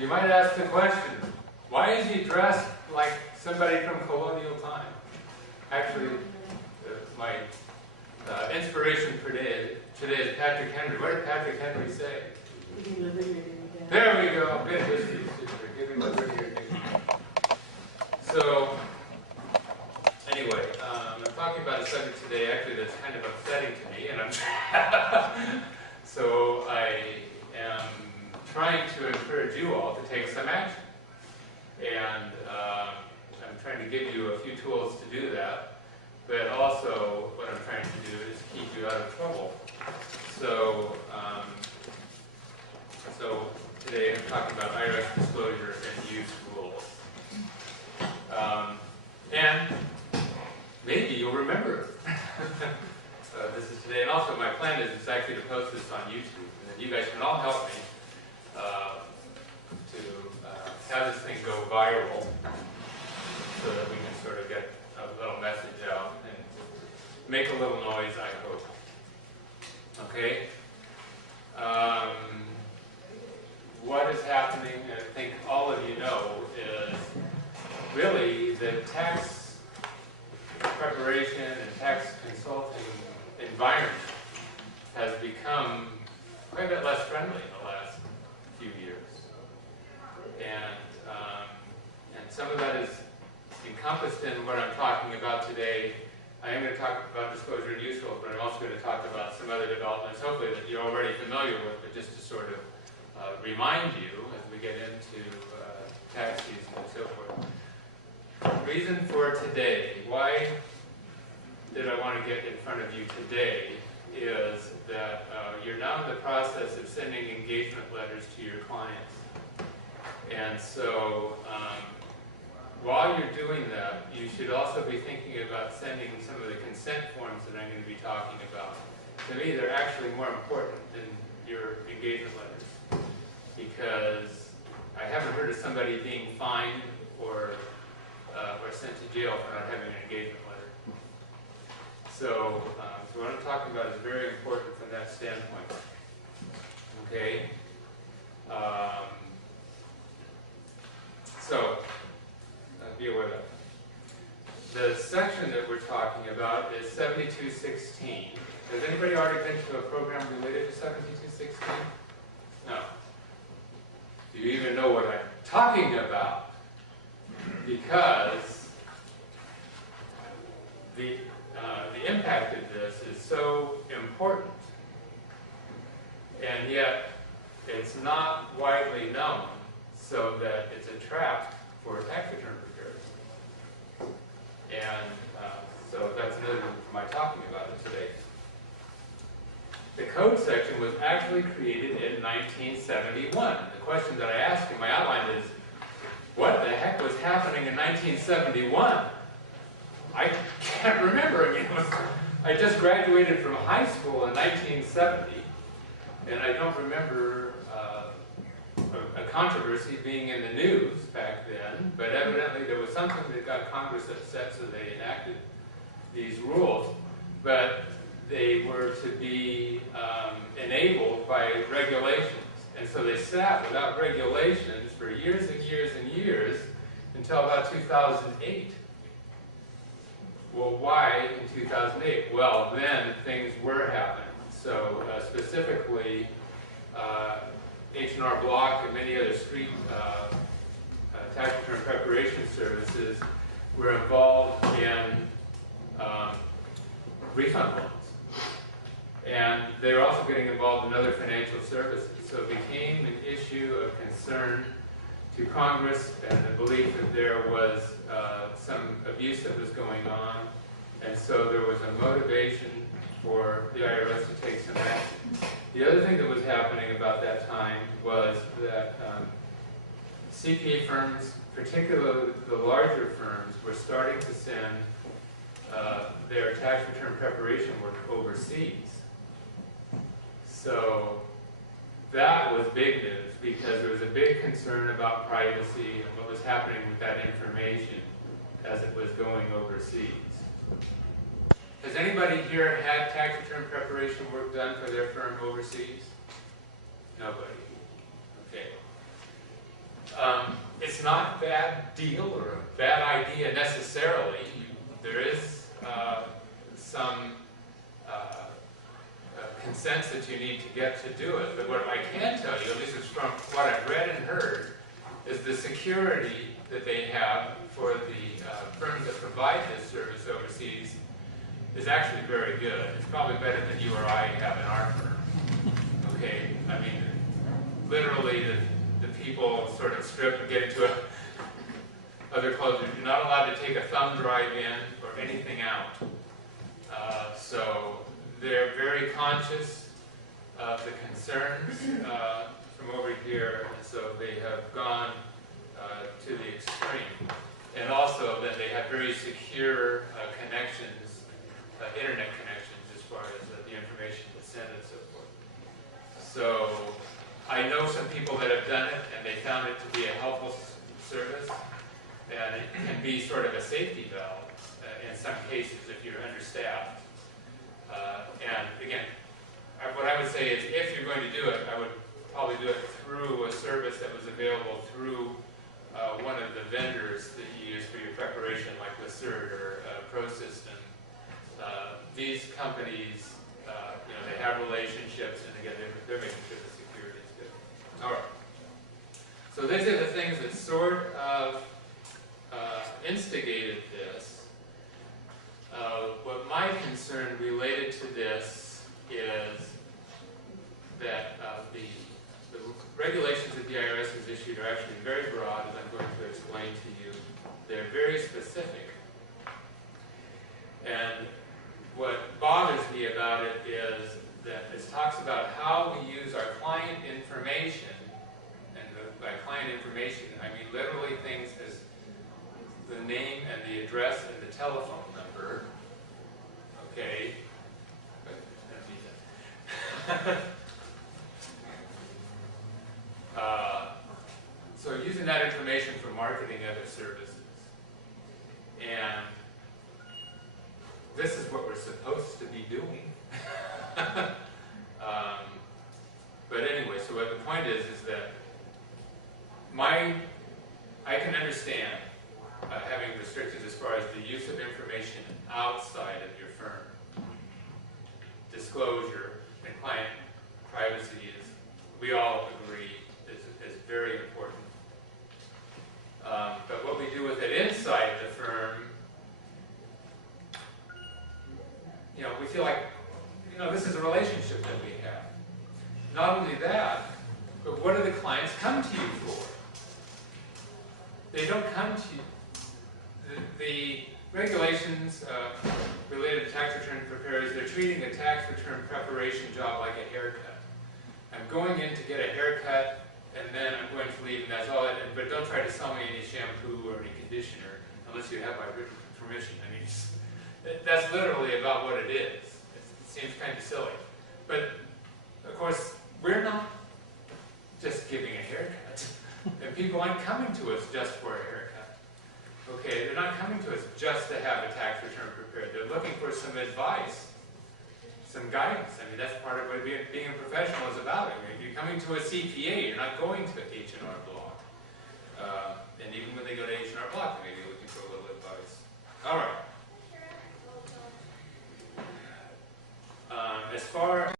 You might ask the question, why is he dressed like somebody from colonial time? Actually, my inspiration for today is Patrick Henry. What did Patrick Henry say? There we go. Good history teacher. Giving liberty or dignity. So, anyway, I'm talking about a subject today actually that's kind of upsetting to me, and so I am trying to encourage you all to take some action. And I'm trying to give you a few tools to do that, but also what I'm trying to do is keep you out of trouble. So, today I'm talking about IRS disclosure and use rules. And maybe you'll remember this is today. And also my plan is actually to post this on YouTube. And then you guys can all help me to have this thing go viral so that we can sort of get a little message out and make a little noise, I hope. Okay? What is happening, I think all of you know, is really the tax preparation and tax consulting environment has become quite a bit less friendly in the last few years. And some of that is encompassed in what I'm talking about today. I am going to talk about disclosure and use rules, but I'm also going to talk about some other developments, hopefully that you're already familiar with, but just to sort of remind you as we get into tax season and so forth. Reason for today, why did I want to get in front of you today, is that you're now in the process of sending engagement letters to your clients. And so while you're doing that, you should also be thinking about sending some of the consent forms that I'm going to be talking about. To me, they're actually more important than your engagement letters, because I haven't heard of somebody being fined or sent to jail for not having an engagement letter. So what I'm talking about is very important from that standpoint. Okay? Be aware of that. The section that we're talking about is 7216. Has anybody already been to a program related to 7216? No. Do you even know what I'm talking about? Because the impact of this is so important, and yet it's not widely known, so that it's a trap for tax return preparers. And so that's another reason for my talking about it today. The code section was actually created in 1971. The question that I asked in my outline is, what the heck was happening in 1971? I can't remember. I mean, I just graduated from high school in 1970, and I don't remember a controversy being in the news back then, but evidently there was something that got Congress upset, so they enacted these rules, but they were to be enabled by regulations. And so they sat without regulations for years and years and years until about 2008. Well, why in 2008? Well, then things were happening. So specifically, H&R Block and many other street tax return preparation services were involved in refund loans. And they were also getting involved in other financial services. So it became an issue of concern to Congress and the belief that there was some abuse that was going on. And so there was a motivation for the IRS to take some action. The other thing that was happening about that time was that CPA firms, particularly the larger firms, were starting to send their tax return preparation work overseas. So that was big news, because there was a big concern about privacy and what was happening with that information as it was going overseas. Has anybody here had tax return preparation work done for their firm overseas? Nobody. Okay. It's not a bad deal or a bad idea necessarily. There is some consents that you need to get to do it. But what I can tell you, at least it's from what I've read and heard, is the security that they have for the firms that provide this service overseas is actually very good. It's probably better than you or I have in our firm. Okay, I mean, literally the people sort of strip and get into other closures. You're not allowed to take a thumb drive in or anything out. So they're very conscious of the concerns from over here, and so they have gone to the extreme. And also that they have very secure connections, internet connections, as far as the information that's sent and so forth. So I know some people that have done it, and they found it to be a helpful service, and it can be sort of a safety valve in some cases if you're understaffed. And again, what I would say is if you're going to do it, I would probably do it through a service that was available through one of the vendors that you use for your preparation, like Lacert or ProSystem. These companies, they have relationships, and again, they're making sure the security is good. All right. So these are the things that sort of instigated this. What my concern related to this is that the regulations that the IRS has issued are actually very broad, as I'm going to explain to you. They're very specific. And what bothers me about it is that it talks about how we use our client information, and by client information, I mean literally things as the name and the address and the telephone number. Okay. So using that information for marketing other services. And this is what we're supposed to be doing. But anyway, so what the point is that I can understand having restrictions as far as the use of information outside of your firm. Disclosure and client privacy is, we all agree, is very important. But what we do with it inside the firm, we feel like, this is a relationship that we have. Not only that, but what do the clients come to you for? They don't come to you. The regulations related to tax return preparers, they're treating a tax return preparation job like a haircut. I'm going in to get a haircut, and then I'm going to leave, and that's all. But don't try to sell me any shampoo or any conditioner unless you have my written permission. I mean, that's literally about what it is. It seems kind of silly. But, of course, we're not just giving a haircut. And people aren't coming to us just for a haircut. Okay, they're not coming to us just to have a tax return prepared. They're looking for some advice, some guidance. I mean, that's part of what being a professional is about. I mean, if you're coming to a CPA, you're not going to H&R Block. And even when they go to H&R Block, they may be looking for a little advice. All right. As far